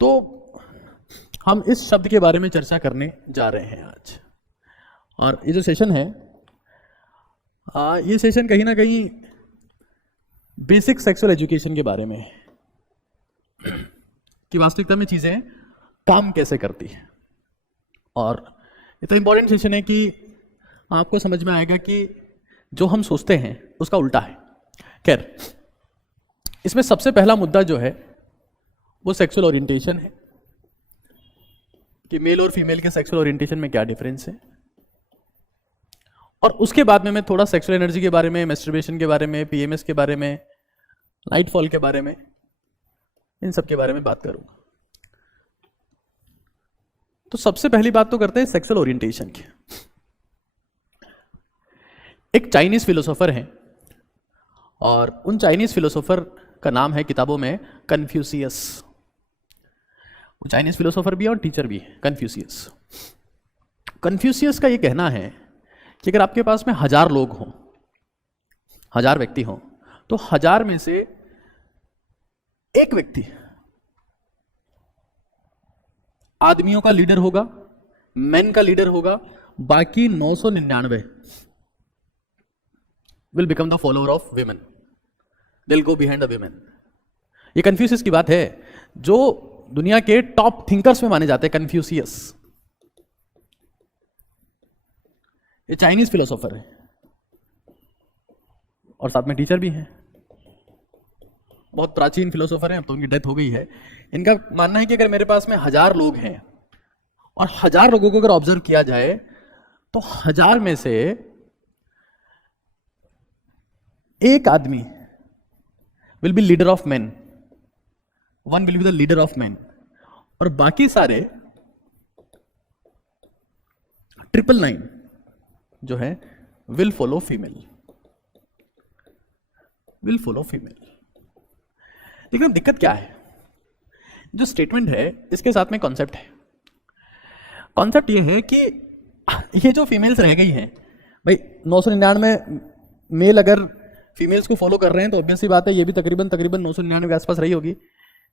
तो हम इस शब्द के बारे में चर्चा करने जा रहे हैं आज। और ये जो सेशन है ये सेशन कहीं ना कहीं बेसिक सेक्सुअल एजुकेशन के बारे में है कि वास्तविकता में चीज़ें काम कैसे करती हैं। और इतना इंपॉर्टेंट सेशन है कि आपको समझ में आएगा कि जो हम सोचते हैं उसका उल्टा है। खैर, इसमें सबसे पहला मुद्दा जो है वो सेक्सुअल ओरिएंटेशन है कि मेल और फीमेल के सेक्सुअल ओरिएंटेशन में क्या डिफरेंस है। और उसके बाद में मैं थोड़ा सेक्सुअल एनर्जी के बारे में, मैस्टरबेशन के बारे में, पीएमएस के बारे में, नाइटफॉल के बारे में, इन सब के बारे में बात करूंगा। तो सबसे पहली बात तो करते हैं सेक्सुअल ओरिएंटेशन की। एक चाइनीज फिलोसोफर हैं और उन चाइनीज फिलोसोफर का नाम है किताबों में कन्फ्यूशियस। वो चाइनीज फिलोसोफर भी है और टीचर भी है, कन्फ्यूशियस। कन्फ्यूशियस का ये कहना है कि अगर आपके पास में 1000 लोग हों, 1000 व्यक्ति हों, तो 1000 में से एक व्यक्ति आदमियों का लीडर होगा, मेन का लीडर होगा, बाकी 999 will become the follower of women, they will go behind the women. ये कन्फ्यूशियस की बात है, जो दुनिया के टॉप थिंकर्स में माने जाते हैं कन्फ्यूशियस। ये चाइनीज फिलोसोफर है और साथ में टीचर भी हैं। बहुत प्राचीन फिलोसोफर हैं, अब तो उनकी डेथ हो गई है। इनका मानना है कि अगर मेरे पास में 1000 लोग हैं और 1000 लोगों को अगर ऑब्जर्व किया जाए तो 1000 में से एक आदमी will be leader of man, one will be the leader of man, और बाकी सारे 999 जो है will follow female, will follow female. लेकिन अब दिक्कत क्या है? जो स्टेटमेंट है इसके साथ में कॉन्सेप्ट है। कॉन्सेप्ट ये है कि ये जो फीमेल्स रह गई हैं, भाई 999 मेल अगर फीमेल्स को फॉलो कर रहे हैं तो ऑब्वियस सी बात है ये भी तकरीबन 999 के आसपास रही होगी।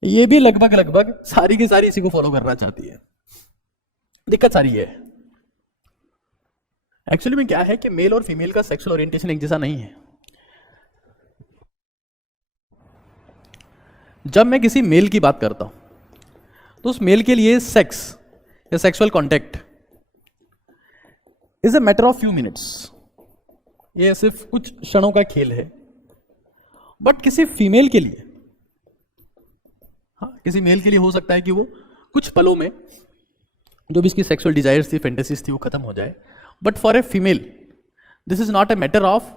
ये भी लगभग सारी की सारी इसी को फॉलो करना चाहती है। दिक्कत सारी है एक्चुअली में क्या है कि मेल और फीमेल का सेक्सुअल ओरिएंटेशन एक जैसा नहीं है। जब मैं किसी मेल की बात करता हूं तो उस मेल के लिए सेक्स या sexual contact is a matter of few minutes, ये सिर्फ कुछ क्षणों का खेल है। बट किसी फीमेल के लिए, हाँ, किसी मेल के लिए हो सकता है कि वो कुछ पलों में जो भी इसकी सेक्सुअल डिजायर्स थी, फैंटेसीज थी, वो खत्म हो जाए। But for a female this is not a matter of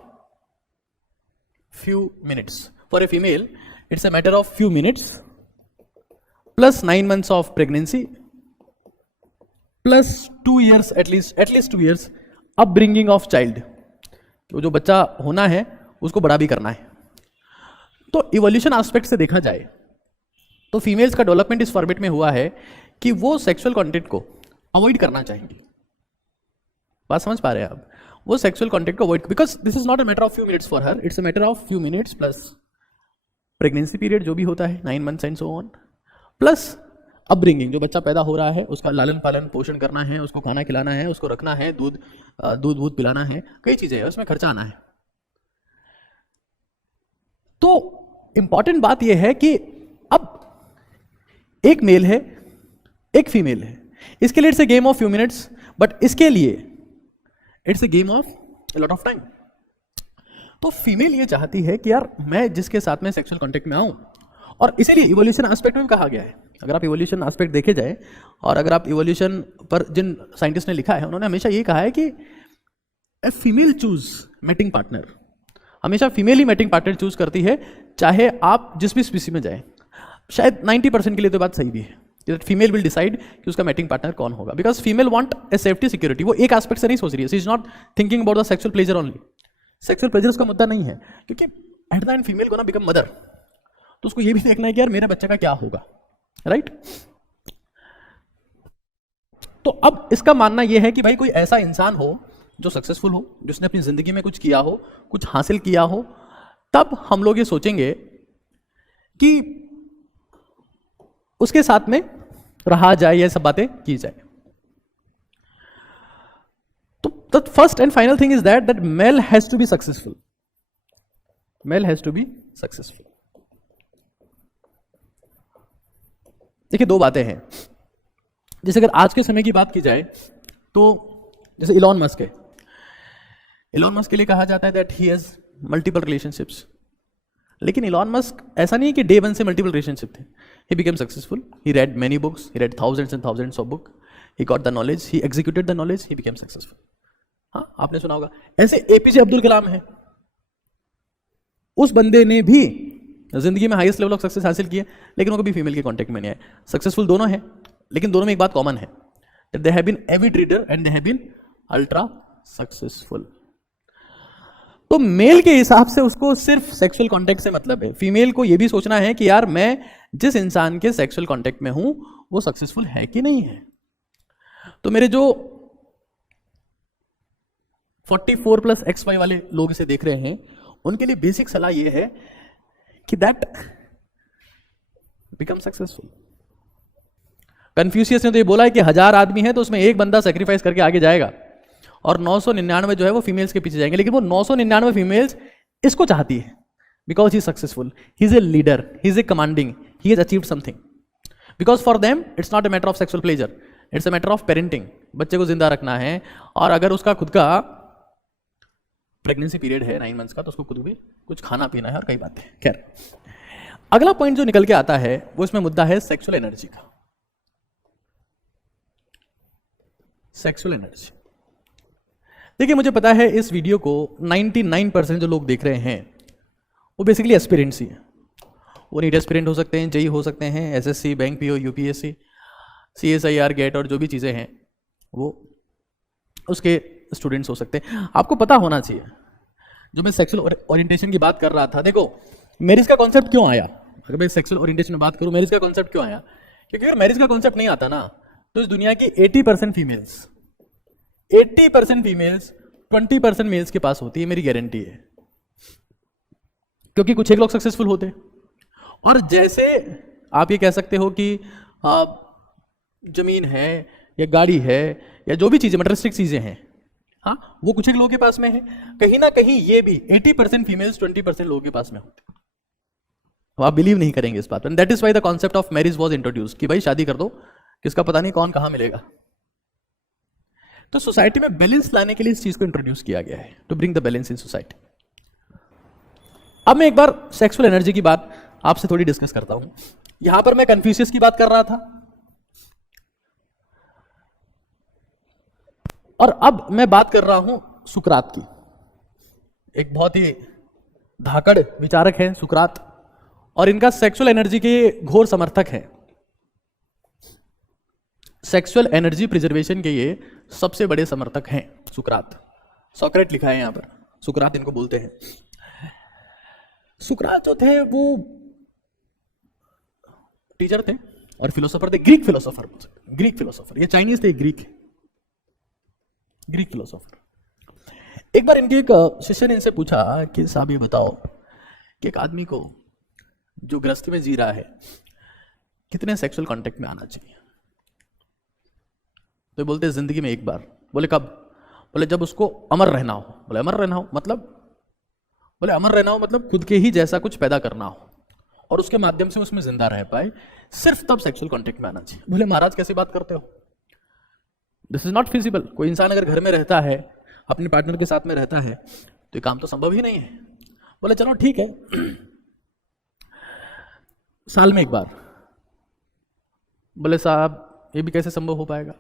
few minutes. For a female it's a matter of few minutes plus 9 months of pregnancy plus 2 years at least 2 years upbringing of child। तो जो बच्चा होना है उसको बड़ा भी करना है। तो इवोल्यूशन एस्पेक्ट से देखा जाए तो फीमेल्स का डेवलपमेंट इस फॉर्मेट में हुआ है कि वो सेक्सुअल कंटेंट को अवॉइड करना चाहेंगी। बात समझ पा रहे हैं आप? वो सेक्सुअल कंटेंट को avoid, because this is not a matter of few minutes for her, it's a matter of few minutes plus pregnancy period जो भी होता है 9 months and so on, plus upbringing, जो बच्चा पैदा हो रहा है उसका लालन पालन पोषण करना है, उसको खाना खिलाना है, उसको रखना है, दूध पिलाना है, कई चीजें हैं, उसमें खर्चा आना है। तो इंपॉर्टेंट बात यह है कि अब एक मेल है एक फीमेल है, इसके लिए it's a game of few minutes, but इसके लिए it's a game of a lot of time. तो फीमेल ये चाहती है कि यार मैं जिसके साथ में सेक्सुअल कांटेक्ट में आऊं, और इसीलिए इवोल्यूशन एस्पेक्ट में भी कहा गया है। अगर आप इवोल्यूशन एस्पेक्ट देखे जाए और अगर आप इवोल्यूशन पर जिन साइंटिस्ट ने लिखा है उन्होंने हमेशा ये कहा है कि a female choose mating partner, हमेशा फीमेल ही मैटिंग पार्टनर चूज करती है, चाहे आप जिस भी स्पीसी में जाए। शायद 90% के लिए तो बात सही भी है, फीमेल विल डिसाइड कि उसका मैटिंग पार्टनर कौन होगा, because female want a safety security. वो एक एस्पेक्ट से नहीं सोच रही है, she is not thinking about the sexual pleasure only. Sexual pleasure उसका मुद्दा नहीं है, क्योंकि एट द एंड फीमेल को ना बिकम मदर, तो उसको ये भी देखना है कि यार मेरे बच्चे का क्या होगा, राइट? तो अब इसका मानना यह है कि भाई कोई ऐसा इंसान हो जो सक्सेसफुल हो, जिसने अपनी जिंदगी में कुछ किया हो, कुछ हासिल किया हो, तब हम लोग ये सोचेंगे कि उसके साथ में रहा जाए, ये सब बातें की जाए। तो the first and final thing is that male has to be successful. Male has to be successful. देखिए दो बातें हैं। जैसे अगर आज के समय की बात की जाए तो जैसे इलॉन मस्क है, इलॉन मस्क के लिए कहा जाता है that he has multiple relationships, लेकिन इलॉन मस्क ऐसा नहीं है कि डे वन से मल्टीपल रिलेशनशिप थे। He became successful, he red many books, he red thousands and thousands of book, he got the knowledge, he executed the knowledge, he became successful. हाँ, आपने सुना होगा। ऐसे एपीजे अब्दुल कलाम है, उस बंदे ने भी जिंदगी में हाईएस्ट लेवल ऑफ सक्सेस हासिल किए, लेकिन वो कभी फीमेल के कांटेक्ट में नहीं आए। सक्सेसफुल दोनों हैं, लेकिन दोनों में एक बात कॉमन है, that they have been avid reader and they have been ultra successful. तो मेल के हिसाब से उसको सिर्फ सेक्सुअल कांटेक्ट से मतलब है। फीमेल को यह भी सोचना है कि यार मैं जिस इंसान के सेक्सुअल कांटेक्ट में हूं वो सक्सेसफुल है कि नहीं है। तो मेरे जो 44+XY वाले लोग इसे देख रहे हैं, उनके लिए बेसिक सलाह यह है कि दैट बिकम सक्सेसफुल। कन्फ्यूशियस ने तो ये बोला है कि 1000 आदमी है तो उसमें एक बंदा सेक्रीफाइस करके आगे जाएगा और 999 जो है वो फीमेल्स के पीछे जाएंगे, लेकिन वो 999 फीमेल्स इसको चाहती है because he is successful, he is a leader, he is a commanding, he has achieved something. Because for them it's not a matter of sexual pleasure, it's a matter of parenting. बच्चे को जिंदा रखना है, और अगर उसका खुद का प्रेगनेंसी पीरियड है 9 मंथ्स का, तो उसको खुद भी कुछ खाना पीना है और कई बातें। खैर, अगला पॉइंट जो निकल के आता है वो इसमें मुद्दा है सेक्सुअल एनर्जी का। सेक्सुअल एनर्जी, देखिए मुझे पता है इस वीडियो को 99% जो लोग देख रहे हैं वो बेसिकली एस्पिरेंट्स ही हैं। वो नीट एस्पिरेंट हो सकते हैं, जेई हो सकते हैं, SSC, bank PO, UPSC, CSIR, GATE और जो भी चीज़ें हैं वो उसके स्टूडेंट्स हो सकते हैं। आपको पता होना चाहिए, जो मैं सेक्सुअल ओरिएंटेशन की बात कर रहा था, देखो मैरिज का कॉन्सेप्ट क्यों आया। अगर मैं सेक्सुअल ओरिएंटेशन में बात करूं, मैरिज का कॉन्सेप्ट क्यों आया, क्योंकि अगर मैरिज का कॉन्सेप्ट नहीं आता ना तो इस दुनिया की 80% फीमेल्स 20% मेल्स के पास होती है, मेरी गारंटी है। क्योंकि कुछ एक लोग सक्सेसफुल होते, और जैसे आप ये कह सकते हो कि जमीन है या गाड़ी है या जो भी चीजें मटेरियलिस्टिक चीजें हैं, हाँ वो कुछ एक लोगों के पास में है, कहीं ना कहीं ये भी 80% फीमेल्स 20% लोगों के पास में होते। आप बिलीव नहीं करेंगे इस बात पर। That is why the concept of marriage was introduce, कि भाई शादी कर दो, किसका पता नहीं कौन कहां मिलेगा। तो सोसाइटी में बैलेंस लाने के लिए इस चीज को इंट्रोड्यूस किया गया है, to bring the balance in society. अब मैं एक बार सेक्सुअल एनर्जी की बात आपसे थोड़ी डिस्कस करता हूं। यहां पर मैं कन्फ्यूशियस की बात कर रहा था, और अब मैं बात कर रहा हूं सुकरात की। एक बहुत ही धाकड़ विचारक हैं सुकरात, और इनका सेक्सुअल एनर्जी के घोर समर्थक हैं। सेक्सुअल एनर्जी प्रिजर्वेशन के ये सबसे बड़े समर्थक हैं सुकरात। सोक्रेट लिखा है यहां पर, सुकरात इनको बोलते हैं। सुकरात जो थे वो टीचर थे और फिलोसोफर थे, ग्रीक फिलोसोफर, ग्रीक फिलोसोफर, ये चाइनीज थे, ग्रीक फिलोसोफर। एक बार इनके एक शिष्य ने इनसे पूछा कि साहब ये बताओ कि एक आदमी को जो गृहस्थी में जी रहा है कितने सेक्सुअल कांटेक्ट में आना चाहिए। तो बोलते जिंदगी में एक बार। बोले कब? बोले जब उसको अमर रहना हो। बोले अमर रहना हो मतलब? बोले अमर रहना हो मतलब खुद के ही जैसा कुछ पैदा करना हो और उसके माध्यम से उसमें जिंदा रह पाए, सिर्फ तब सेक्सुअल कांटेक्ट में आना चाहिए। बोले महाराज कैसी बात करते हो, दिस इज नॉट फिजिबल। कोई इंसान अगर घर में रहता है, अपने पार्टनर के साथ में रहता है, तो ये काम तो संभव ही नहीं है। बोले चलो ठीक है, साल में एक बार। बोले साहब ये भी कैसे संभव हो पाएगा।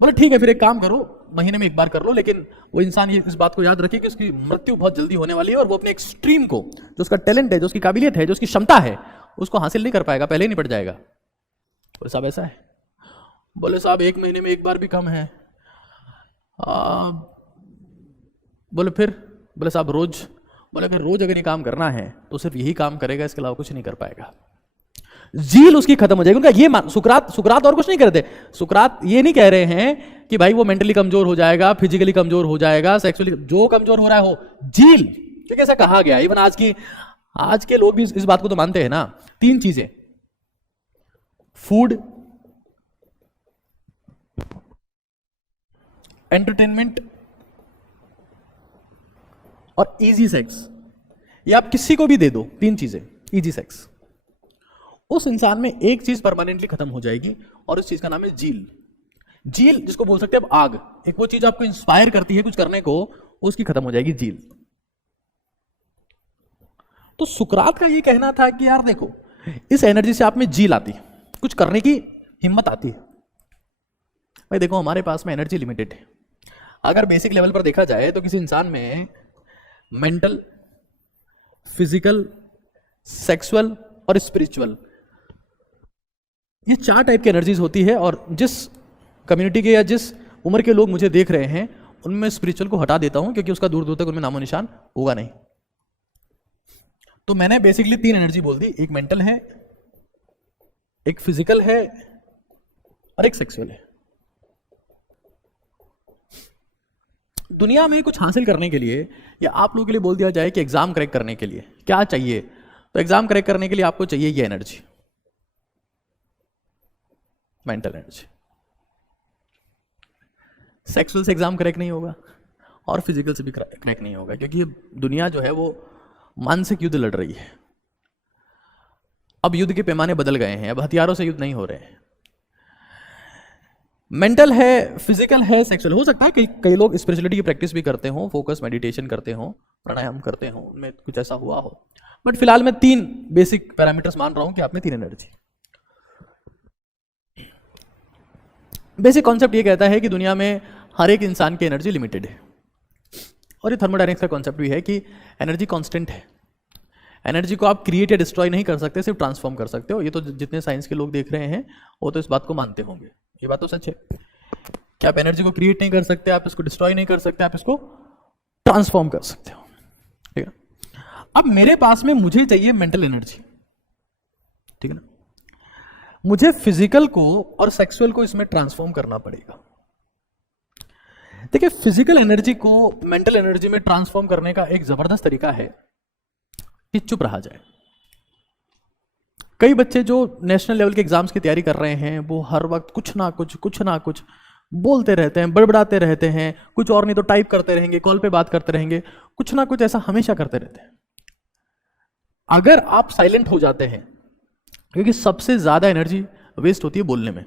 बोले ठीक है फिर एक काम करो, महीने में एक बार कर लो, लेकिन वो इंसान ये इस बात को याद रखे कि उसकी मृत्यु बहुत जल्दी होने वाली है और वो अपने एक्सट्रीम को, जो उसका टैलेंट है, जो उसकी काबिलियत है, जो उसकी क्षमता है, उसको हासिल नहीं कर पाएगा, पहले ही निपट जाएगा। बोले साहब ऐसा है? बोले साहब एक महीने में एक बार भी कम है। बोले फिर? बोले साहब रोज। बोले अगर रोज अगर ये काम करना है तो सिर्फ यही काम करेगा, इसके अलावा कुछ नहीं कर पाएगा। जील उसकी खत्म हो जाएगी। उनका ये सुकरात और कुछ नहीं करते। सुकरात ये नहीं कह रहे हैं कि भाई वो मेंटली कमजोर हो जाएगा, फिजिकली कमजोर हो जाएगा, सेक्सुअली जो कमजोर हो रहा है हो। जील, क्योंकि ऐसा कहा गया, इवन आज के लोग भी इस बात को तो मानते हैं ना। 3 चीजें, फूड, एंटरटेनमेंट और इजी सेक्स, ये आप किसी को भी दे दो, 3 चीजें, इजी सेक्स, उस इंसान में एक चीज परमानेंटली खत्म हो जाएगी और उस चीज का नाम है जील। जील जिसको बोल सकते हैं अब आग, एक वो चीज आपको इंस्पायर करती है कुछ करने को, उसकी खत्म हो जाएगी जील। तो सुकरात का ये कहना था कि यार देखो, इस एनर्जी से आप में जील आती है, कुछ करने की हिम्मत आती है। भाई देखो, हमारे पास में एनर्जी लिमिटेड है। अगर बेसिक लेवल पर देखा जाए तो किसी इंसान में मेंटल, फिजिकल, सेक्सुअल और स्पिरिचुअल, ये 4 टाइप की एनर्जीज होती है। और जिस कम्युनिटी के या जिस उम्र के लोग मुझे देख रहे हैं, उनमें स्पिरिचुअल को हटा देता हूं, क्योंकि उसका दूर दूर तक उनमें नामो निशान होगा नहीं। तो मैंने बेसिकली 3 एनर्जी बोल दी, एक मेंटल है, एक फिजिकल है और एक सेक्सुअल है। दुनिया में कुछ हासिल करने के लिए, या आप लोगों के लिए बोल दिया जाए कि एग्जाम क्रैक करने के लिए क्या चाहिए, तो एग्जाम क्रैक करने के लिए आपको चाहिए ये एनर्जी, मेंटल एनर्जी। सेक्सुअल से एग्जाम क्रैक नहीं होगा और फिजिकल से भी क्रैक नहीं होगा, क्योंकि ये दुनिया जो है वो मानसिक युद्ध लड़ रही है। अब युद्ध के पैमाने बदल गए हैं, अब हथियारों से युद्ध नहीं हो रहे हैं। मेंटल है, फिजिकल है, सेक्सुअल। हो सकता है कि कई लोग स्पिरिचुअलिटी की प्रैक्टिस भी करते हो, फोकस मेडिटेशन करते हो, प्राणायाम करते हो, उनमें कुछ ऐसा हुआ हो, बट फिलहाल मैं 3 बेसिक पैरामीटर्स मान रहा हूं कि आप में 3 एनर्जी। बेसिक कॉन्सेप्ट ये कहता है कि दुनिया में हर एक इंसान की एनर्जी लिमिटेड है, और ये थर्मोडायनेमिक्स का कॉन्सेप्ट भी है कि एनर्जी कांस्टेंट है। एनर्जी को आप क्रिएट या डिस्ट्रॉय नहीं कर सकते, सिर्फ ट्रांसफॉर्म कर सकते हो। ये तो जितने साइंस के लोग देख रहे हैं वो तो इस बात को मानते होंगे, ये बात तो सच है कि आप एनर्जी को क्रिएट नहीं कर सकते, आप इसको डिस्ट्रॉय नहीं कर सकते, आप इसको ट्रांसफॉर्म कर सकते हो, ठीक है। अब मेरे पास में मुझे चाहिए मेंटल एनर्जी, ठीक है ना। मुझे फिजिकल को और सेक्सुअल को इसमें ट्रांसफॉर्म करना पड़ेगा। देखिए, फिजिकल एनर्जी को मेंटल एनर्जी में ट्रांसफॉर्म करने का एक जबरदस्त तरीका है कि चुप रहा जाए। कई बच्चे जो नेशनल लेवल के एग्जाम्स की तैयारी कर रहे हैं, वो हर वक्त कुछ ना कुछ बोलते रहते हैं, बड़बड़ाते रहते हैं, कुछ और नहीं तो टाइप करते रहेंगे, कॉल पे बात करते रहेंगे, कुछ ना कुछ ऐसा हमेशा करते रहते हैं। अगर आप साइलेंट हो जाते हैं, क्योंकि सबसे ज्यादा एनर्जी वेस्ट होती है बोलने में,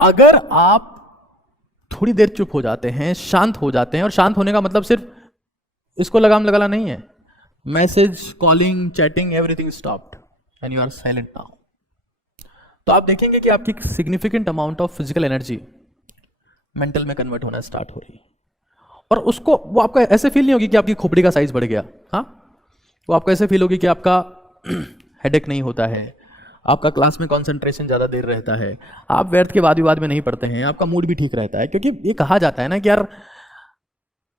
अगर आप थोड़ी देर चुप हो जाते हैं, शांत हो जाते हैं, और शांत होने का मतलब सिर्फ इसको लगाम लगाना नहीं है, message, calling, chatting, everything stopped and you are silent now, तो आप देखेंगे कि आपकी significant amount of physical energy mental में कन्वर्ट होना स्टार्ट हो रही है। और उसको वो आपको ऐसे फील नहीं होगी कि आपकी खोपड़ी का साइज बढ़ गया, हाँ, वो आपको ऐसे फील होगी कि आपका हेडेक नहीं होता है, आपका क्लास में कंसंट्रेशन ज़्यादा देर रहता है, आप व्यर्थ के वाद विवाद में नहीं पड़ते हैं, आपका मूड भी ठीक रहता है। क्योंकि ये कहा जाता है ना कि यार,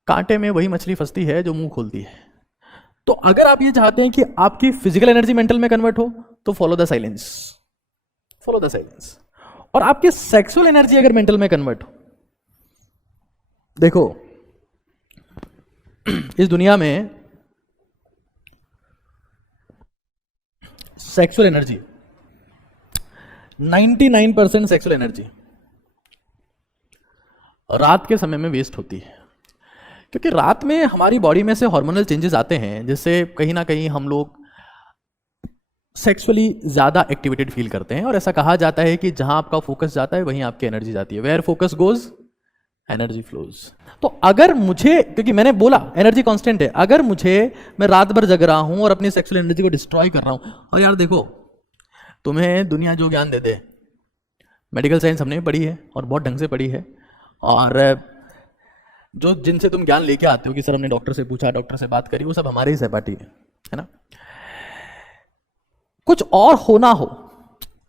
कांटे में वही मछली फंसती है जो मुंह खोलती है। तो अगर आप ये चाहते हैं कि आपकी फिजिकल एनर्जी मेंटल में कन्वर्ट हो, तो follow the silence, follow the silence. और आपकी सेक्सुअल एनर्जी अगर मेंटल में कन्वर्ट हो, देखो इस दुनिया में सेक्सुअल एनर्जी 99% सेक्सुअल एनर्जी रात के समय में वेस्ट होती है। क्योंकि रात में हमारी बॉडी में से हार्मोनल चेंजेस आते हैं, जिससे कहीं ना कहीं हम लोग सेक्सुअली ज़्यादा एक्टिवेटेड फील करते हैं। और ऐसा कहा जाता है कि जहां आपका फोकस जाता है वहीं आपकी एनर्जी जाती है। Where focus goes energy flows. तो अगर मुझे, क्योंकि मैंने बोला एनर्जी कांस्टेंट है, अगर मैं रात भर जग रहा हूं और अपनी सेक्सुअल एनर्जी को डिस्ट्रॉय कर रहा हूं, और यार देखो, तुम्हें दुनिया जो ज्ञान दे दे, मेडिकल साइंस हमने भी पढ़ी है और बहुत ढंग से पढ़ी है, और जो जिनसे तुम ज्ञान लेके आते हो कि सर हमने डॉक्टर से पूछा, डॉक्टर से बात करी, वो सब हमारे ही सहपाठी है ना। कुछ और होना हो,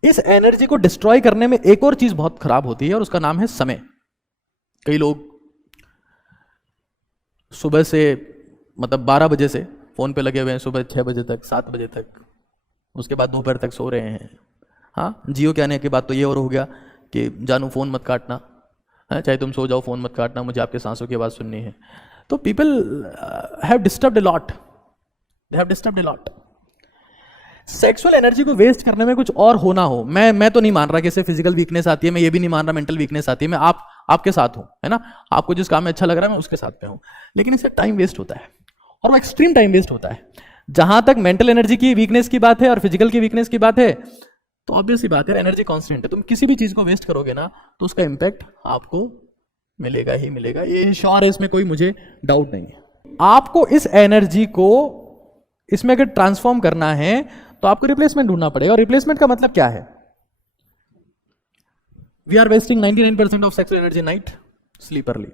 इस एनर्जी को डिस्ट्रॉय करने में एक और चीज बहुत खराब होती है, और उसका नाम है समय। कई लोग सुबह से, मतलब 12 बजे से फोन पे लगे हुए हैं, सुबह 6 बजे तक, 7 बजे तक, उसके बाद दोपहर तक सो रहे हैं। हाँ, जियो के आने के बाद तो ये और हो गया कि जानू फोन मत काटना, है, चाहे तुम सो जाओ फोन मत काटना, मुझे आपके सांसों की आवाज सुननी है। तो people have disturbed a lot, they have disturbed a lot. Sexual energy को वेस्ट करने में कुछ और होना हो, मैं तो नहीं मान रहा कि इससे फिजिकल वीकनेस आती है, मैं ये भी नहीं मान रहा मेंटल वीकनेस आती है, मैं आपके साथ हूं, है ना, आपको जिस काम में अच्छा लग रहा है मैं उसके साथ में हूं, लेकिन इससे टाइम वेस्ट होता है और वो एक्सट्रीम टाइम वेस्ट होता है। जहां तक मेंटल एनर्जी की वीकनेस की बात है और फिजिकल की वीकनेस की बात है, तो ऑब्वियस सी बात है, एनर्जी कांस्टेंट है, तुम किसी भी चीज को वेस्ट करोगे ना तो उसका इंपैक्ट आपको मिलेगा ही मिलेगा, ये श्योर है, इसमें कोई मुझे डाउट नहीं है। आपको इस एनर्जी को इसमें अगर ट्रांसफॉर्म करना है तो आपको रिप्लेसमेंट ढूंढना पड़ेगा, और रिप्लेसमेंट का मतलब क्या है? We are wasting 99% of sexual energy night, sleep early,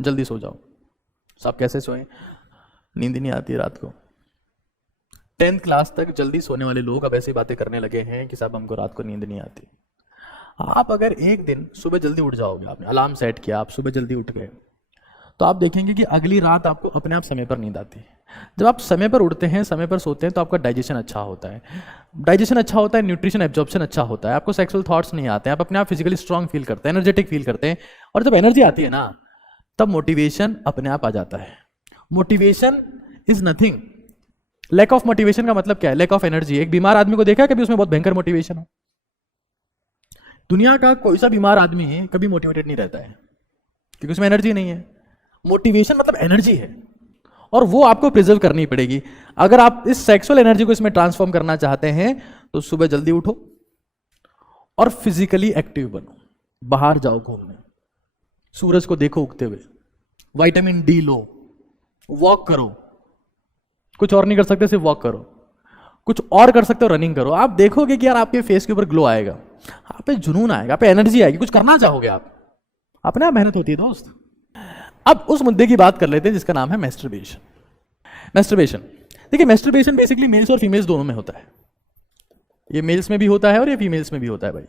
जल्दी सो जाओ। सब कैसे सोए? नींद नहीं आती रात को। 10th क्लास तक जल्दी सोने वाले लोग अब ऐसी बातें करने लगे हैं कि साहब हमको रात को नींद नहीं आती। आप अगर एक दिन सुबह जल्दी उठ जाओगे, आपने अलार्म सेट किया, आप सुबह जल्दी उठ गए, तो आप देखेंगे कि अगली रात आपको अपने आप समय पर नींद आती है। जब आप समय पर उठते हैं, समय पर सोते हैं, तो आपका डाइजेशन अच्छा होता है, डाइजेशन अच्छा होता है, न्यूट्रिशन एब्जॉर्प्शन अच्छा होता है, आपको सेक्सुअल थॉट्स नहीं आते हैं, आप अपने आप फिजिकली स्ट्रांग फील करते हैं, एनर्जेटिक फील करते हैं, और जब एनर्जी आती है ना तब मोटिवेशन अपने आप आ जाता है। Motivation is nothing. Lack of motivation का मतलब क्या है? Lack of energy. एक बीमार आदमी को देखा है कभी उसमें बहुत भयंकर मोटिवेशन हो? दुनिया का कोई सा बीमार आदमी कभी मोटिवेटेड नहीं रहता है क्योंकि उसमें एनर्जी नहीं है। मोटिवेशन मतलब एनर्जी है और वो आपको प्रिजर्व करनी पड़ेगी। अगर आप इस सेक्सुअल एनर्जी को इसमें ट्रांसफॉर्म करना चाहते हैं तो सुबह जल्दी उठो और फिजिकली एक्टिव बनो, बाहर जाओ घूमने, सूरज को देखो उगते हुए, विटामिन डी लो, वॉक करो, कुछ और नहीं कर सकते सिर्फ वॉक करो, कुछ और कर सकते हो रनिंग करो। आप देखोगे कि यार आपके फेस के ऊपर ग्लो आएगा, आप पे जुनून आएगा, आप पे एनर्जी आएगी, कुछ करना चाहोगे आप, अपने आप मेहनत होती है दोस्त। अब उस मुद्दे की बात कर लेते हैं जिसका नाम है मैस्टरबेशन। मैस्टरबेशन, देखिए मैस्टरबेशन बेसिकली मेल्स और फीमेल्स दोनों में होता है। ये मेल्स में भी होता है और ये फीमेल्स में भी होता है। भाई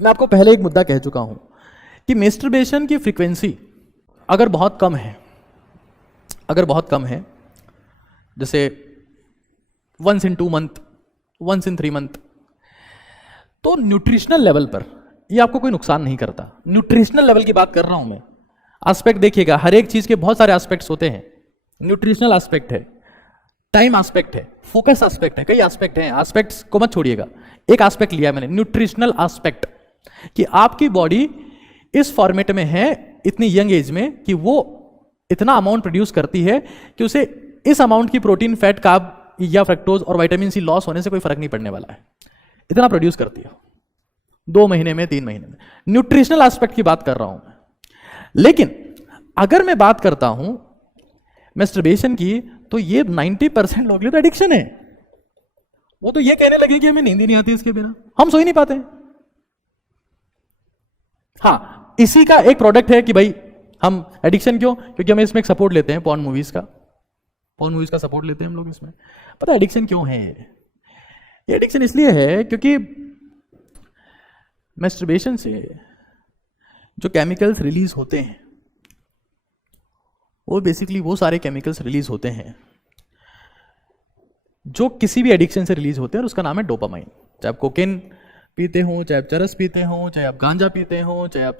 मैं आपको पहले एक मुद्दा कह चुका हूं कि मैस्टरबेशन की फ्रीक्वेंसी अगर बहुत कम है, अगर बहुत कम है, जैसे once in 2 month, once in 3 month, तो न्यूट्रिशनल लेवल पर ये आपको कोई नुकसान नहीं करता। न्यूट्रिशनल लेवल की बात कर रहा हूं मैं। एस्पेक्ट देखिएगा, हर एक चीज के बहुत सारे एस्पेक्ट्स होते हैं। न्यूट्रिशनल एस्पेक्ट है, टाइम एस्पेक्ट है, फोकस एस्पेक्ट है, कई एस्पेक्ट हैं। एस्पेक्ट्स को मत छोड़िएगा, एक एस्पेक्ट लिया मैंने, न्यूट्रिशनल एस्पेक्ट, कि आपकी बॉडी इस फॉर्मेट में है इतनी यंग एज में कि वो इतना अमाउंट प्रोड्यूस करती है कि उसे इस अमाउंट की प्रोटीन, फैट, कार्ब या फ्रक्टोज और विटामिन सी लॉस होने से कोई फर्क नहीं पड़ने वाला है, इतना प्रोड्यूस करती है 2 महीने में, 3 महीने में। न्यूट्रिशनल एस्पेक्ट की बात कर रहा हूं मैं। लेकिन अगर मैं बात करता हूं मैस्टरबेशन की, तो ये 90% लोगों के लिए तो एडिक्शन है। वो तो ये कहने लगे कि हमें नींद ही नहीं आती इसके बिना, हम सो ही नहीं पाते। हाँ, इसी का एक प्रोडक्ट है कि भाई हम एडिक्शन क्यों? क्योंकि हम इसमें एक सपोर्ट लेते हैं पॉर्न मूवीज का, पॉर्न मूवीज का सपोर्ट लेते हैं हम लोग इसमें। पता है एडिक्शन क्यों है? ये एडिक्शन इसलिए है क्योंकि मैस्टरबेशन से जो केमिकल्स रिलीज होते हैं वो बेसिकली वो सारे केमिकल्स रिलीज होते हैं जो किसी भी एडिक्शन से रिलीज होते हैं, और उसका नाम है डोपामाइन। चाहे आप कोकेन पीते हो, चाहे आप चरस पीते हो, चाहे आप गांजा पीते हो, चाहे आप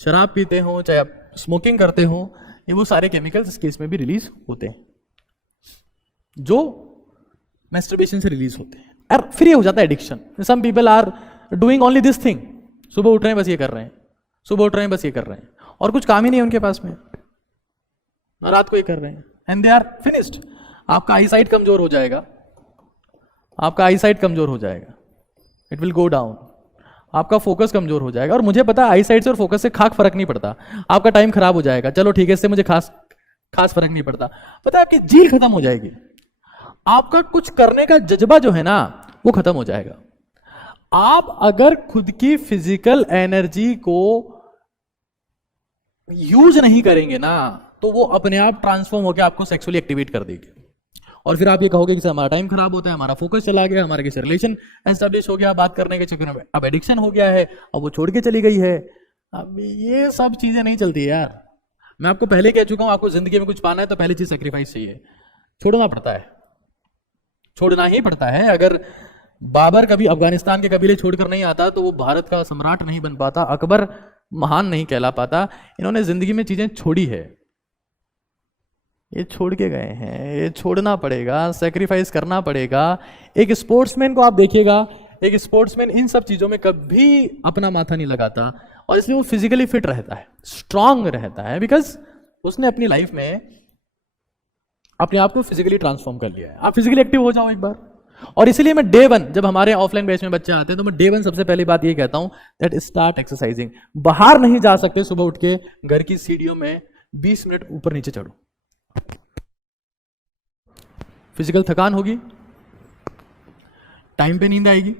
शराब पीते हो, चाहे आप स्मोकिंग करते हो, ये वो सारे केमिकल्स इस केस में भी रिलीज होते हैं जो मैस्टरबेशन से रिलीज होते हैं। और फिर ये हो जाता है addiction. Some people are doing only this thing, सुबह उठ रहे हैं बस ये कर रहे हैं, सुबह उठ रहे हैं बस ये कर रहे हैं, और कुछ काम ही नहीं है उनके पास में, रात को ये कर रहे हैं, एंड दे आर फिनिश्ड। आपका आई साइट कमजोर हो जाएगा, आपका आई साइट कमजोर हो जाएगा, इट विल गो डाउन, आपका फोकस कमजोर हो जाएगा। और मुझे पता है आई साइट से और फोकस से खास फर्क नहीं पड़ता, आपका टाइम खराब हो जाएगा, चलो ठीक है, इससे मुझे खास फर्क नहीं पड़ता। पता है आपकी जील खत्म हो जाएगी, आपका कुछ करने का जज्बा जो है ना वो खत्म हो जाएगा। आप अगर खुद की फिजिकल एनर्जी को यूज नहीं करेंगे ना तो वो अपने आप ट्रांसफॉर्म होकर आपको सेक्सुअली एक्टिवेट कर देगी, और फिर आप ये कहोगे कि हमारा टाइम खराब होता है, हमारा फोकस चला गया, हमारा किसी रिलेशन एस्टेब्लिश हो गया बात करने के चक्कर में, अब एडिक्शन हो गया है, अब वो छोड़ के चली गई है। अब ये सब चीजें नहीं चलती यार। मैं आपको पहले कह चुका हूं, आपको जिंदगी में कुछ पाना है तो पहली चीज सेक्रीफाइस चाहिए, छोड़ना पड़ता है, छोड़ना ही पड़ता है। अगर बाबर कभी अफगानिस्तान के कबीले छोड़कर नहीं आता तो वो भारत का सम्राट नहीं बन पाता, अकबर महान नहीं कहला पाता। इन्होंने जिंदगी में चीजें छोड़ी है, ये छोड़ के गए हैं, ये छोड़ना पड़ेगा, सेक्रीफाइस करना पड़ेगा। एक स्पोर्ट्समैन को आप देखिएगा, एक स्पोर्ट्समैन इन सब चीजों में कभी अपना माथा नहीं लगाता, और इसलिए वो फिजिकली फिट रहता है, स्ट्रांग रहता है, बिकॉज उसने अपनी लाइफ में अपने आप को फिजिकली ट्रांसफॉर्म कर लिया है। आप फिजिकली एक्टिव हो जाओ एक बार। और इसलिए मैं डे 1, जब हमारे ऑफलाइन बैच में बच्चे आते हैं, तो मैं डे 1 सबसे पहली बात ये कहता हूं दैट स्टार्ट एक्सरसाइजिंग। बाहर नहीं जा सकते सुबह उठ के, घर की सीढ़ियों में 20 मिनट ऊपर नीचे चढ़ो। फिजिकल थकान होगी, टाइम पे नींद आएगी,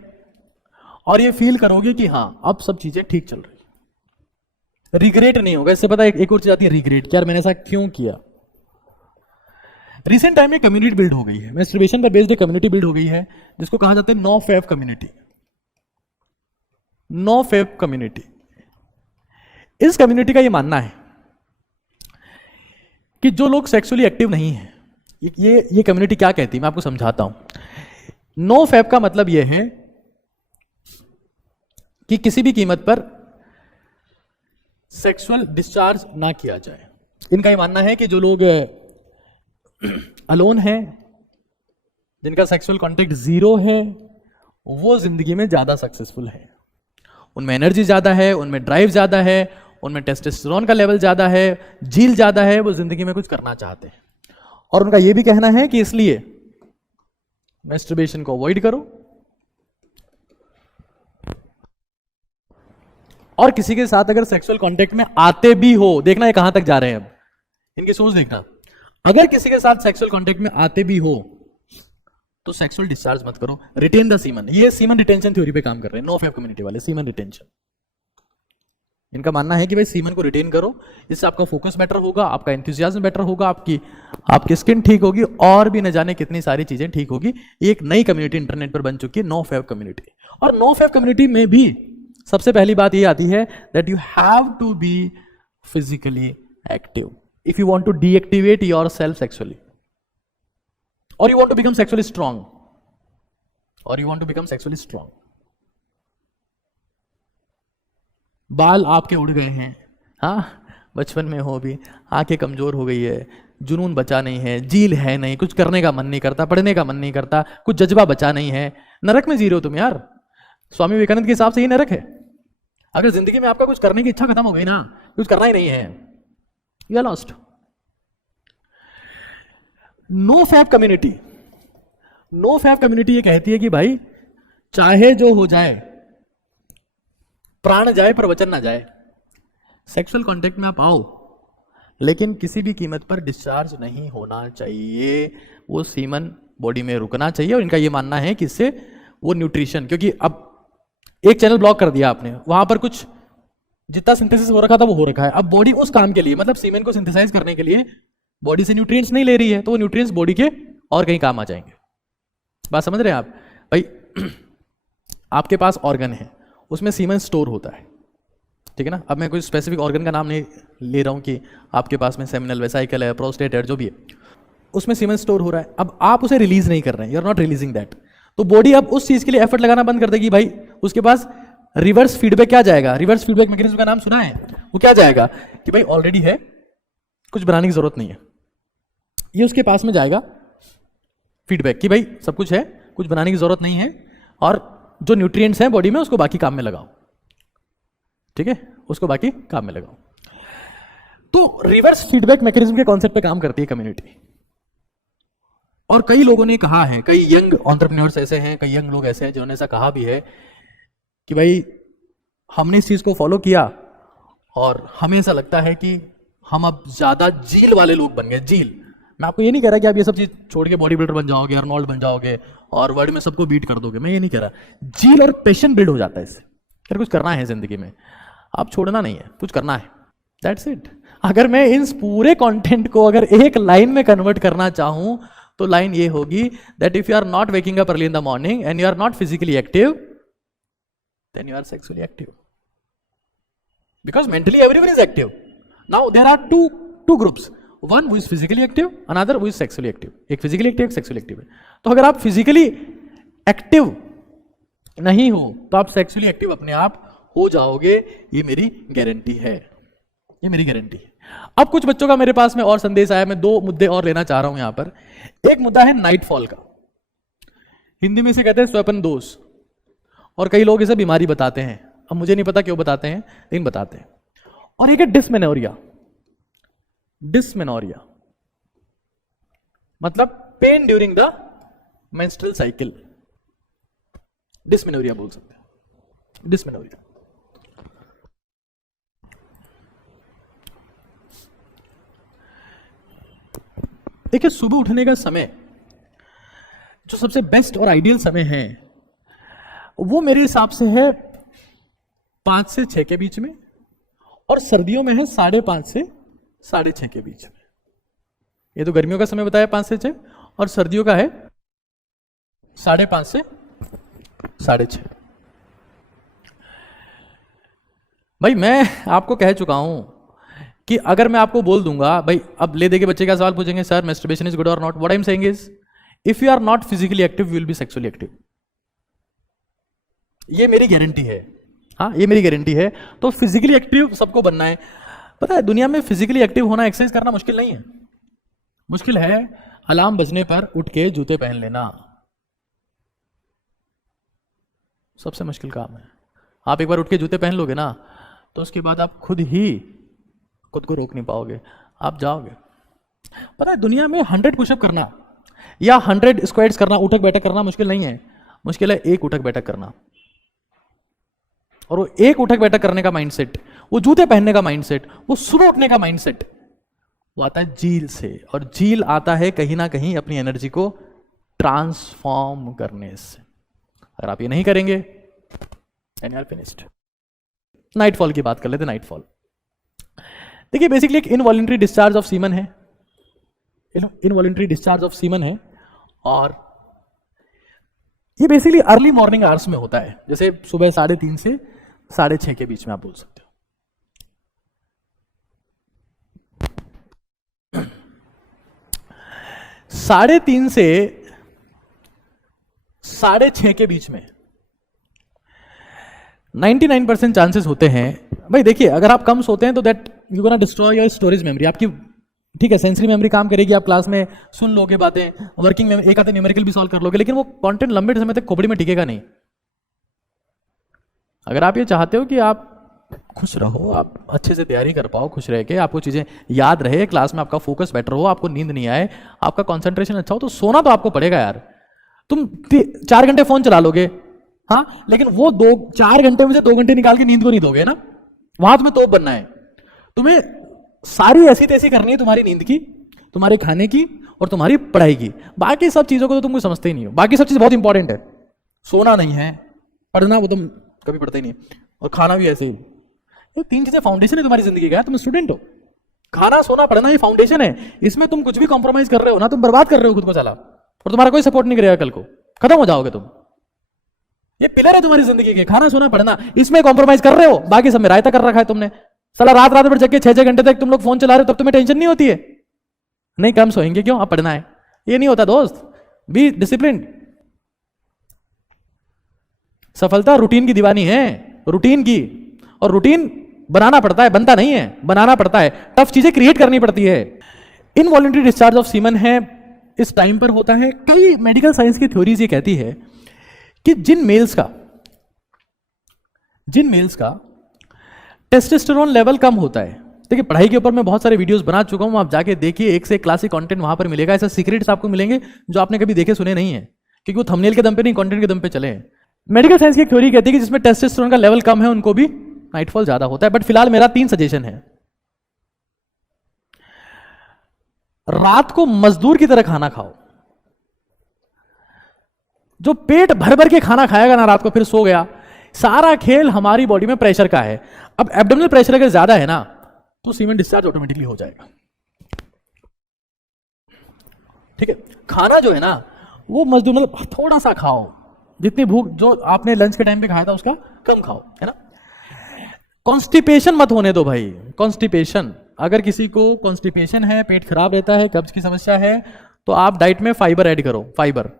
और ये फील करोगे कि हाँ अब सब चीजें ठीक चल रही। रिग्रेट नहीं होगा। इससे पता एक और चीज आती है, रिग्रेट, कि यार मैंने ऐसा क्यों किया। रिसेंट टाइम में कम्युनिटी बिल्ड हो गई है, मैस्टरबेशन पर बेस्ड कम्युनिटी बिल्ड हो गई है, जिसको कहा जाता है no fap community. No fap community, इस कम्युनिटी का ये मानना है कि जो लोग सेक्सुअली एक्टिव नहीं है, ये कम्युनिटी क्या कहती है मैं आपको समझाता हूं। नो फैप का मतलब यह है कि किसी भी कीमत पर सेक्सुअल डिस्चार्ज ना किया जाए। इनका ये मानना है कि जो लोग अलोन है, जिनका सेक्सुअल कॉन्टेक्ट 0 है, वो जिंदगी में ज्यादा सक्सेसफुल है। उनमें एनर्जी ज्यादा है, उनमें ड्राइव ज्यादा है, उनमें टेस्टोस्टेरोन का लेवल ज्यादा है, जील ज्यादा है, वो जिंदगी में कुछ करना चाहते हैं। और उनका यह भी कहना है कि इसलिए मैस्टरबेशन को अवॉइड करो, और किसी के साथ अगर सेक्सुअल कांटेक्ट में आते भी हो, देखना ये कहां तक जा रहे हैं अब, इनकी सोच देखना। अगर किसी के साथ सेक्सुअल कांटेक्ट में आते भी हो तो सेक्सुअल डिस्चार्ज मत करो, रिटेन द सीमन। ये सीमन रिटेंशन थ्योरी पे काम कर रहे हैं नो फैप कम्युनिटी वाले, सीमन रिटेंशन। इनका मानना है कि भाई सीमन को रिटेन करो, इससे आपका फोकस बेटर होगा, आपका एंथुसियाज्म बेटर होगा, आपकी स्किन ठीक होगी, और भी न जाने कितनी सारी चीजें ठीक होगी। ये एक नई कम्युनिटी इंटरनेट पर बन चुकी है, नो फैप कम्युनिटी। और नो फैप कम्युनिटी में भी सबसे पहली बात ये आती है that you have to be physically active if you want to deactivate yourself sexually, और you want to become sexually strong, बाल आपके उड़ गए हैं, हाँ बचपन में हो भी, आंखें कमजोर हो गई है, जुनून बचा नहीं है, जील है नहीं, कुछ करने का मन नहीं करता, पढ़ने का मन नहीं करता, कुछ जज्बा बचा नहीं है, नरक में जी रहे हो तुम यार। स्वामी विवेकानंद के हिसाब से ये नरक है। अगर जिंदगी में आपका कुछ करने की इच्छा खत्म हो गई ना, कुछ करना ही नहीं है, you are lost. No fap community, no fap community ये कहती है कि भाई चाहे जो हो जाए, प्राण जाए पर वचन ना जाए, सेक्सुअल कांटेक्ट में आप आओ, लेकिन किसी भी कीमत पर डिस्चार्ज नहीं होना चाहिए, वो सीमन बॉडी में रुकना चाहिए। और इनका ये मानना है कि इससे वो न्यूट्रिशन, क्योंकि अब एक चैनल ब्लॉक कर दिया आपने, वहां पर कुछ जितना सिंथेसिस हो रखा था वो हो रखा है, अब बॉडी उस काम के लिए, मतलब सीमेन को सिंथेसाइज करने के लिए बॉडी से न्यूट्रिएंट्स नहीं ले रही है, तो वो न्यूट्रिएंट्स बॉडी के और कहीं काम आ जाएंगे। बात समझ रहे हैं आप भाई? आपके पास ऑर्गन है, उसमें सीमेन स्टोर होता है, ठीक है ना। अब मैं कोई स्पेसिफिक ऑर्गन का नाम नहीं ले रहा हूं कि आपके पास में सेमिनल वेसाइकल है, प्रोस्टेट है, जो भी है, उसमें सीमेन स्टोर हो रहा है। अब आप उसे रिलीज नहीं कर रहे हैं, you are not releasing that, तो बॉडी अब उस चीज के लिए एफर्ट लगाना बंद कर देगी। भाई उसके पास रिवर्स फीडबैक क्या जाएगा, रिवर्स फीडबैक मैकेनिज्म का नाम सुना है? वो क्या जाएगा कि भाई ऑलरेडी है, कुछ बनाने की जरूरत नहीं है, ये उसके पास में जाएगा फीडबैक कि भाई सब कुछ है, कुछ बनाने की जरूरत नहीं है, और जो न्यूट्रिएंट्स हैं बॉडी में उसको बाकी काम में लगाओ, ठीक है, उसको बाकी काम में लगाओ। तो रिवर्स फीडबैक मैकेनिज्म के कॉन्सेप्ट पे काम करती है कम्युनिटी। और कई लोगों ने कहा है, कई यंग एंटरप्रेन्योर्स ऐसे हैं, कई यंग लोग ऐसे हैं जिन्होंने ऐसा कहा भी है कि भाई हमने इस चीज को फॉलो किया और हमें ऐसा लगता है कि हम अब ज्यादा जील वाले लोग बन गए। जील, मैं आपको ये नहीं कह रहा कि आप ये सब चीज छोड़ के बॉडी बिल्डर बन जाओगे, अर्नोल्ड बन जाओगे और वर्ल्ड में सबको बीट कर दोगे, मैं ये नहीं कह रहा। जील और पैशन बिल्ड हो जाता है इससे। अगर कुछ करना है जिंदगी में, आप छोड़ना नहीं है, कुछ करना है, दैट्स इट। अगर मैं इन पूरे कंटेंट को अगर एक लाइन में कन्वर्ट करना चाहूं तो लाइन ये होगी that if you are not waking up early in the morning and you are not physically active, then you are sexually active, because mentally everyone is active. Now there are two groups, one who is physically active, another who is sexually active. एक physically active, एक sexually active है। तो अगर आप physically active नहीं हो तो आप sexually active अपने आप हो जाओगे, ये मेरी गारंटी है, ये मेरी गारंटी है। अब कुछ बच्चों का मेरे पास में और संदेश आया, मैं 2 मुद्दे और लेना चाह रहा हूं यहां पर। एक मुद्दा है नाइटफॉल का, हिंदी में इसे कहते हैं स्वप्न दोष, और कई लोग इसे बीमारी बताते हैं। अब मुझे नहीं पता क्यों बताते हैं, लेकिन बताते हैं। और एक है डिस्मेनोरिया। डिस्मेनोरिया मतलब pain during the menstrual cycle, dysmenorrhea बोल सकते हैं। डिस्मेनोरिया देखिए, सुबह उठने का समय जो सबसे बेस्ट और आइडियल समय है वो मेरे हिसाब से है 5 से 6 के बीच में, और सर्दियों में है 5:30 से 6:30 के बीच में। ये तो गर्मियों का समय बताया 5 से 6, और सर्दियों का है 5:30 से 6:30। भाई मैं आपको कह चुका हूं कि अगर मैं आपको बोल दूंगा भाई, अब ले दे के बच्चे का सवाल पूछेंगे, सर मैस्टरबेशन इज गुड और not, what I am saying is if you are not physically active you will be sexually active. ये मेरी गारंटी है, हाँ ये मेरी गारंटी है। तो फिजिकली एक्टिव सबको बनना है। पता है दुनिया में फिजिकली एक्टिव होना, एक्सरसाइज करना मुश्किल नहीं है। मुश्किल है अलार्म बजने पर उठ के जूते पहन लेना, सबसे मुश्किल काम है। आप एक बार उठ के जूते पहन लोगे ना तो उसके बाद आप खुद को रोक नहीं पाओगे, आप जाओगे। पता है दुनिया में 100 पुशअप करना या 100 स्क्वाट्स करना, उठक बैठक करना मुश्किल नहीं है। मुश्किल है एक उठक बैठक करना, और वो एक उठक बैठक करने का माइंडसेट, वो जूते पहनने का माइंडसेट, वो सुबह उठने का माइंडसेट, वो आता है झील से। और झील आता है कहीं ना कहीं अपनी एनर्जी को ट्रांसफॉर्म करने से। अगर आप ये नहीं करेंगे and you are finished. Nightfall की बात कर लेते हैं। नाइटफॉल देखिए बेसिकली एक इनवॉलंटरी डिस्चार्ज ऑफ सीमन है, इनवॉलंटरी डिस्चार्ज ऑफ सीमन है, और ये बेसिकली अर्ली मॉर्निंग आवर्स में होता है, जैसे सुबह 3:30 से 6:30 के बीच में आप बोल सकते हो। 3:30 से 6:30 के बीच में 99% चांसेस होते हैं। भाई देखिए अगर आप कम सोते हैं तो that you gonna destroy your storage memory आपकी। ठीक है सेंसरी मेमोरी काम करेगी, आप क्लास में सुन लोगे बातें, वर्किंग में एक आधे न्यूमेरिकल भी सॉल्व कर लोगे, लेकिन वो कंटेंट लंबे समय तक खोपड़ी में टिकेगा नहीं। अगर आप ये चाहते हो कि आप खुश रहो, आप अच्छे से तैयारी कर पाओ, खुश रह के आपको चीजें याद रहे, क्लास में आपका फोकस बेटर हो, आपको नींद नहीं आए, आपका कंसंट्रेशन अच्छा हो, तो सोना तो आपको पड़ेगा यार। तुम 4 घंटे फोन चला लोगे, हाँ, लेकिन वो 4 घंटे में से 2 घंटे निकाल के नींद को नहीं दोगे ना, वहां तुम्हें तोप बनना है। तुम्हें सारी ऐसी तैसी करनी है तुम्हारी नींद की, तुम्हारे खाने की और तुम्हारी पढ़ाई की। बाकी सब चीजों को तो तुम कुछ समझते ही नहीं हो। बाकी सब चीज बहुत इंपॉर्टेंट है, सोना नहीं है, पढ़ना वो तुम कभी पढ़ते ही नहीं, और खाना भी ऐसे ही। ये 3 चीजें फाउंडेशन है तुम्हारी जिंदगी का। तुम स्टूडेंट हो, खाना सोना पढ़ना ये फाउंडेशन है, इसमें तुम कुछ भी कॉम्प्रोमाइज कर रहे हो ना, तुम बर्बाद कर रहे हो खुद को साला, और तुम्हारा कोई सपोर्ट नहीं करेगा, कल को खत्म हो जाओगे तुम। ये पिलर है तुम्हारी जिंदगी के, खाना सोना पढ़ना, इसमें कॉम्प्रोमाइज कर रहे हो, बाकी सब में रायता कर रखा है तुमने। साला रात भर जग के 6-6 घंटे तक तुम लोग फोन चला रहे हो, तब तुम्हें टेंशन नहीं होती है? नहीं कम सोएंगे क्यों, अब पढ़ना है, ये नहीं होता दोस्त। Be discipline. सफलता रूटीन की दीवानी है, रूटीन की, और रूटीन बनाना पड़ता है, बनता नहीं है, बनाना पड़ता है, टफ चीजें क्रिएट करनी पड़ती है। इनवॉलंटरी डिस्चार्ज ऑफ सीमन है, इस टाइम पर होता है। कई मेडिकल साइंस की थ्योरीज ये कहती है कि जिन मेल्स का टेस्टोस्टेरोन लेवल कम होता है। देखिए पढ़ाई के ऊपर मैं बहुत सारे वीडियोस बना चुका हूं, आप जाके देखिए, एक से एक क्लासिक कंटेंट वहां पर मिलेगा। ऐसे सीक्रेट्स आपको मिलेंगे जो आपने कभी देखे सुने नहीं है, क्योंकि वो थंबनेल के दम पे नहीं, कंटेंट के दम पे चले हैं। मेडिकल साइंस की थ्योरी कहती है कि जिसमें टेस्टोस्टेरोन का लेवल कम है उनको भी नाइटफॉल ज्यादा होता है। बट फिलहाल मेरा 3 सजेशन है। रात को मजदूर की तरह खाना खाओ। जो पेट भर भर के खाना खाएगा ना रात को, फिर सो गया, सारा खेल हमारी बॉडी में प्रेशर का है। अब एब्डोमिनल प्रेशर अगर ज्यादा है ना तो सीमेन डिस्चार्ज ऑटोमेटिकली हो जाएगा। ठीक है, खाना जो है ना वो मजदूर मतलब थोड़ा सा खाओ, जितनी भूख जो आपने लंच के टाइम पे खाया था उसका कम खाओ, है ना। कॉन्स्टिपेशन मत होने दो भाई। कॉन्स्टिपेशन, अगर किसी को कॉन्स्टिपेशन है, पेट खराब रहता है, कब्ज की समस्या है, तो आप डाइट में फाइबर ऐड करो, फाइबर।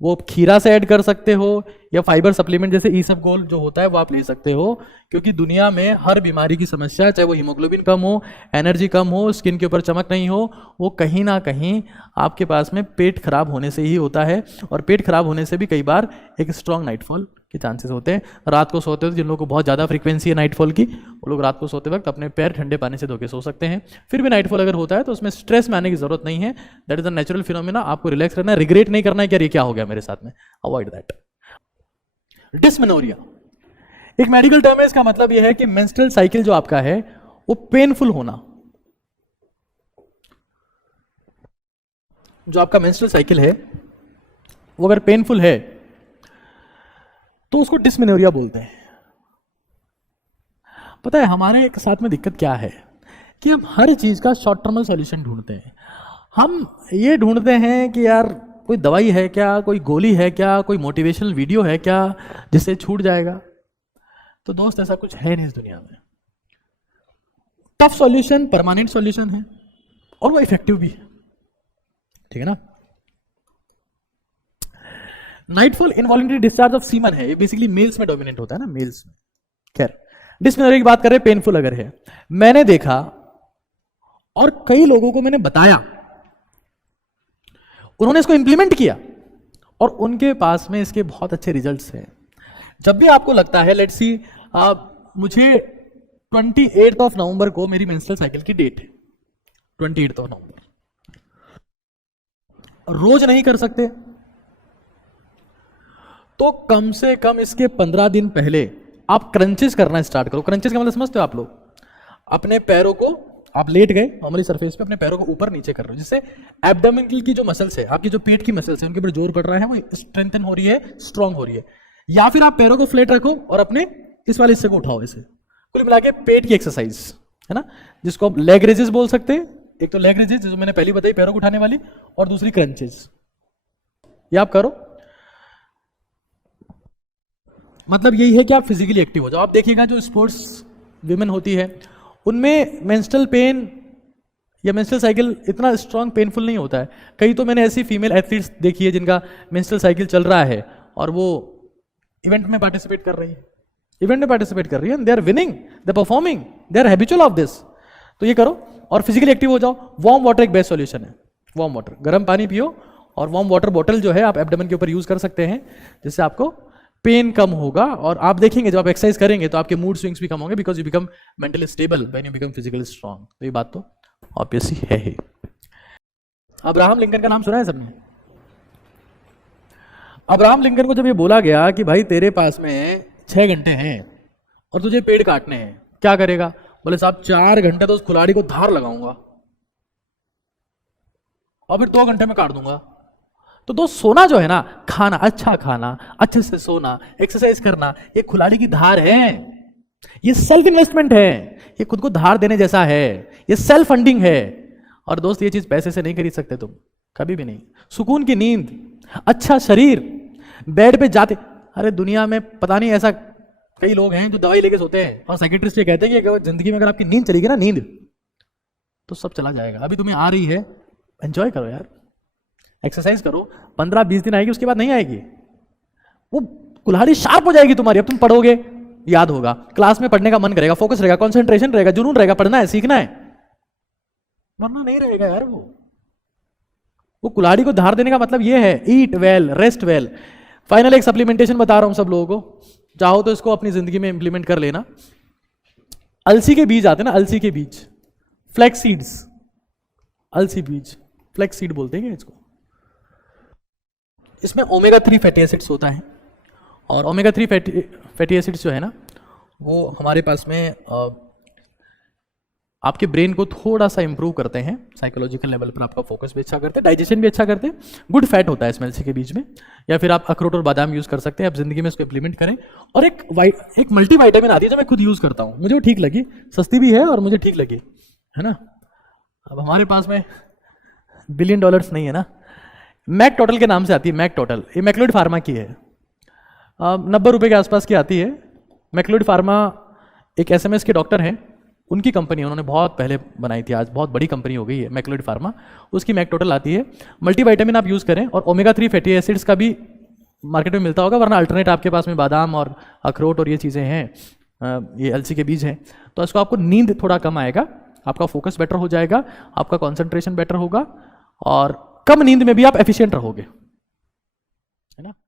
वो खीरा से ऐड कर सकते हो या फाइबर सप्लीमेंट जैसे ईसबगोल जो होता है वो आप ले सकते हो, क्योंकि दुनिया में हर बीमारी की समस्या, चाहे वो हीमोग्लोबिन कम हो, एनर्जी कम हो, स्किन के ऊपर चमक नहीं हो, वो कहीं ना कहीं आपके पास में पेट खराब होने से ही होता है। और पेट खराब होने से भी कई बार एक स्ट्रॉन्ग नाइटफॉल के चांसेस होते हैं। रात को सोते वक्त जिन लोगों को बहुत ज़्यादा फ्रीक्वेंसी है नाइटफॉल की, वो लोग रात को सोते वक्त अपने पैर ठंडे पानी से धो के सो सकते हैं। फिर भी नाइटफॉल अगर होता है तो उसमें स्ट्रेस में आने की जरूरत नहीं है, that is a natural phenomena. आपको रिलैक्स करना है, रिग्रेट नहीं करना है कि यार ये क्या हो गया मेरे साथ में, अवॉइड दैट। डिस्मेनोरिया एक मेडिकल टर्म है, इसका मतलब यह है कि मेंस्ट्रुअल साइकिल जो आपका है वो पेनफुल होना। जो आपका मेंस्ट्रुअल साइकिल है वो अगर पेनफुल है तो उसको डिस्मेनोरिया बोलते हैं। पता है हमारे एक साथ में दिक्कत क्या है कि हम हर चीज का शॉर्ट टर्मल सॉल्यूशन ढूंढते हैं। हम ये ढूंढते हैं कि यार कोई दवाई है क्या, कोई गोली है क्या, कोई मोटिवेशनल वीडियो है क्या जिससे छूट जाएगा। तो दोस्त ऐसा कुछ है नहीं इस दुनिया में। टफ सॉल्यूशन परमानेंट सॉल्यूशन है और वो इफेक्टिव भी है, ठीक है ना। Nightfall involuntary discharge of semen है, ये बेसिकली मेल्स में डोमिनेंट होता है ना, मेल्स में। खैर डिस्मेनोरिया की बात करें, पेनफुल अगर है, मैंने देखा और कई लोगों को मैंने बताया, उन्होंने इसको इंप्लीमेंट किया और उनके पास में इसके बहुत अच्छे रिजल्ट्स हैं। जब भी आपको लगता है, लेट्स सी मुझे 28 ऑफ नवंबर को मेरी मेंस्ट्रुअल साइकिल की डेट है, 28 ऑफ नवंबर, रोज नहीं कर सकते तो कम से कम इसके 15 दिन पहले आप क्रंचेस करना स्टार्ट करो। क्रंचेस का मतलब समझते हो आप लोग? अपने पैरों को, आप लेट गए नॉर्मली सरफेस पे, अपने पैरों को ऊपर नीचे कर रहे हो, जिससे एब्डोमिनल की जो मसल्स है, आपकी जो पेट की मसल्स है, उनके ऊपर जोर पड़ रहा है, वो स्ट्रेंथन हो रही है, स्ट्रांग हो रही है। या फिर आप पैरों को फ्लैट रखो और अपने इस वाले हिस्से को उठाओ, ऐसे कुल मिला के पेट की एक्सरसाइज है ना, जिसको आप लेग रेजेस बोल सकते हैं। एक तो लेग रेजेस जो मैंने पहले बताई पैरों को उठाने वाली, और दूसरी क्रंचेस। ये आप करो, मतलब यही है कि आप फिजिकली एक्टिव हो जाओ। आप देखिएगा जो स्पोर्ट्स विमेन होती है उनमें मेंस्ट्रुअल पेन या मेंस्ट्रुअल साइकिल इतना स्ट्रांग पेनफुल नहीं होता है। कई तो मैंने ऐसी फीमेल एथलीट्स देखी है जिनका मेंस्ट्रुअल साइकिल चल रहा है और वो इवेंट में पार्टिसिपेट कर रही है, and they are winning, they are performing, they are habitual of this. तो ये करो और फिजिकली एक्टिव हो जाओ। वार्म वाटर एक बेस्ट सॉल्यूशन है। वार्म वाटर, गर्म पानी पियो, और वार्म वाटर बॉटल जो है आप एब्डोमेन के ऊपर यूज कर सकते हैं, जिससे आपको पेन कम होगा। और आप देखेंगे जब आप एक्सरसाइज करेंगे तो आपके मूड स्विंग्स भी कम होंगे, because you become mentally stable when you become physically strong. तो ये बात तो ऑब्वियसली है ही। अब्राहम लिंकन का नाम सुना है सबने? अब्राहम लिंकन को जब ये बोला गया कि भाई तेरे पास में 6 घंटे हैं और तुझे पेड़ काटने हैं, क्या करेगा? बोले साहब 4 घंटे तो उस कुल्हाड़ी को धार लगाऊंगा और फिर 2 घंटे में काट दूंगा। तो दोस्त सोना जो है ना, खाना, अच्छा खाना, अच्छे से सोना, एक्सरसाइज करना, ये कुल्हाड़ी की धार है। ये सेल्फ इन्वेस्टमेंट है, ये खुद को धार देने जैसा है, ये सेल्फ फंडिंग है। और दोस्त ये चीज पैसे से नहीं खरीद सकते तुम, कभी भी नहीं। सुकून की नींद, अच्छा शरीर, बेड पे जाते, अरे दुनिया में पता नहीं ऐसा कई लोग हैं जो दवाई लेके सोते हैं और साइकियाट्रिस्ट ये कहते हैं कि जिंदगी में अगर आपकी नींद चली गई ना, नींद, तो सब चला जाएगा। अभी तुम्हें आ रही है, एंजॉय करो यार, एक्सरसाइज करो, 15-20 दिन आएगी, उसके बाद नहीं आएगी। वो कुल्हाड़ी शार्प हो जाएगी तुम्हारी। अब तुम पढ़ोगे, याद होगा, क्लास में पढ़ने का मन करेगा, फोकस रहेगा, कंसंट्रेशन रहेगा, जुनून रहेगा, पढ़ना है, सीखना है, वरना नहीं रहेगा यार। वो कुल्हाड़ी को धार देने का मतलब ये है, ईट वेल, रेस्ट वेल। फाइनल एक सप्लीमेंटेशन बता रहा हूं सब लोगों को, चाहो तो इसको अपनी जिंदगी में इंप्लीमेंट कर लेना। अलसी के बीज आते हैं ना, अलसी के बीज, फ्लैक्स सीड्स, अलसी बीज, फ्लैक्स सीड बोलते हैं इसको। इसमें ओमेगा 3 फैटी एसिड्स होता है, और ओमेगा 3 फैटी एसिड्स जो है ना, वो हमारे पास में आपके ब्रेन को थोड़ा सा इंप्रूव करते हैं, साइकोलॉजिकल लेवल पर आपका फोकस भी अच्छा करते हैं, डाइजेशन भी अच्छा करते हैं। गुड फैट होता है इसमें अलसी के बीज में। या फिर आप अखरोट और बादाम यूज कर सकते हैं, आप जिंदगी में इसको इंप्लीमेंट करें। और एक मल्टी वाइटामिन आती है जो मैं खुद यूज करता हूँ, मुझे वो ठीक लगी, सस्ती भी है और मुझे ठीक लगी, है ना। अब हमारे पास में $1 बिलियन नहीं है ना, मैक टोटल के नाम से आती है, मैक टोटल, ये मैक्लोइड फार्मा की है, 90 रुपए के आसपास की आती है। मैक्लोइड फार्मा एक SMS के डॉक्टर हैं, उनकी कंपनी उन्होंने बहुत पहले बनाई थी, आज बहुत बड़ी कंपनी हो गई है, मैक्लोड फार्मा, उसकी मैकटोटल आती है। मल्टीविटामिन आप यूज़ करें, और ओमेगा 3 फैटी एसिड्स का भी मार्केट में मिलता होगा, वरना अल्टरनेट आपके पास में बादाम और अखरोट और ये चीज़ें हैं, ये अलसी के बीज हैं। तो इसको आपको नींद थोड़ा कम आएगा, आपका फोकस बेटर हो जाएगा, आपका कॉन्सेंट्रेशन बेटर होगा, और कम नींद में भी आप एफिशिएंट रहोगे, है ना।